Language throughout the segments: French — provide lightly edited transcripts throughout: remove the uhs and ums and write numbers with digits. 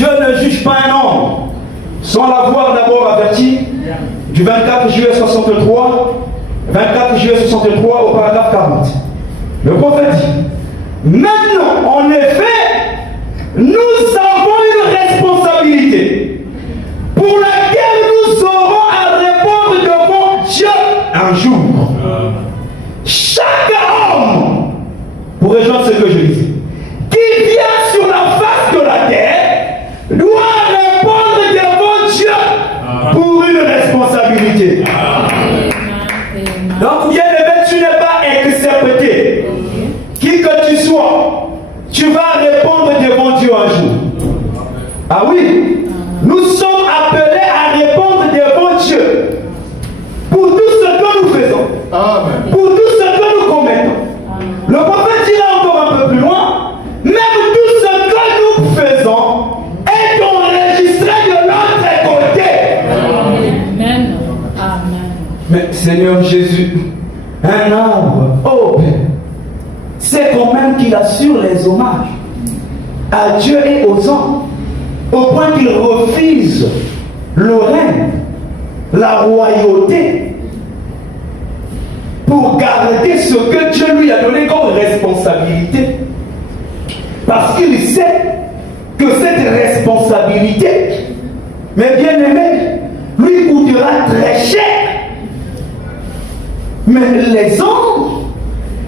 Dieu ne juge pas un homme sans l'avoir d'abord averti. Du 24 juillet 63, 24 juillet 63 au paragraphe 40. Le prophète dit, maintenant, en effet, nous avons une responsabilité pour laquelle nous aurons à répondre devant Dieu un jour. Chaque homme, pour rejoindre ce que je disais, qui vient sur la face de la terre, doit répondre devant Dieu pour une responsabilité. Donc, bien aimé, tu n'es pas excepté. Qui que tu sois, tu vas répondre devant Dieu un jour. Ah oui, nous sommes appelés à répondre devant Dieu pour tout ce que nous faisons, pour tout ce que nous commettons. Le prophète dit là encore un peu plus loin, même tout ce que nous faisons est enregistré de l'autre côté. Amen. Amen. Mais Seigneur Jésus, un arbre, oh Père, c'est quand même qu'il assure les hommages à Dieu et aux hommes, au point qu'il refuse le règne, la royauté, pour garder ce que Dieu lui a donné comme responsabilité. Parce qu'il sait que cette responsabilité, mais bien aimé, lui coûtera très cher. Mais les hommes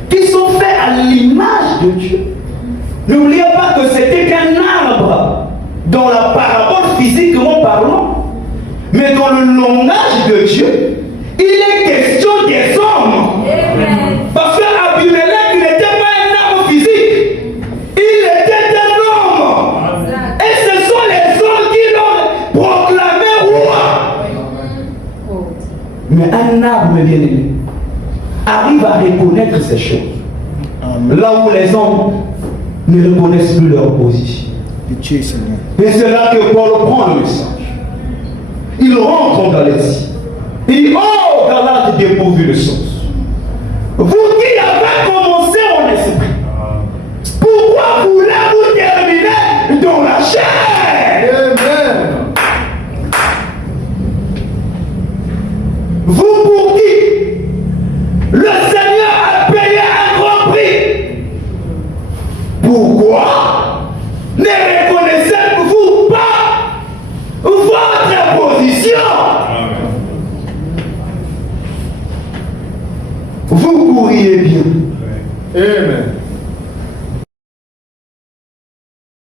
qui sont faits à l'image de Dieu, n'oubliez pas que c'était qu'un arbre dans la parabole physiquement parlant, mais dans le langage de Dieu, il est question des hommes. Parce qu'Abimelech n'était pas un arbre physique, il était un homme. Et ce sont les hommes qui l'ont proclamé roi. Mais un arbre, bien aimé, arrive à reconnaître ces choses. Là où les hommes ne reconnaissent plus leur position. Et c'est là que Paul prend le message. Il rentre dans les cieux. Il dit, oh, Galate dépourvu de sens.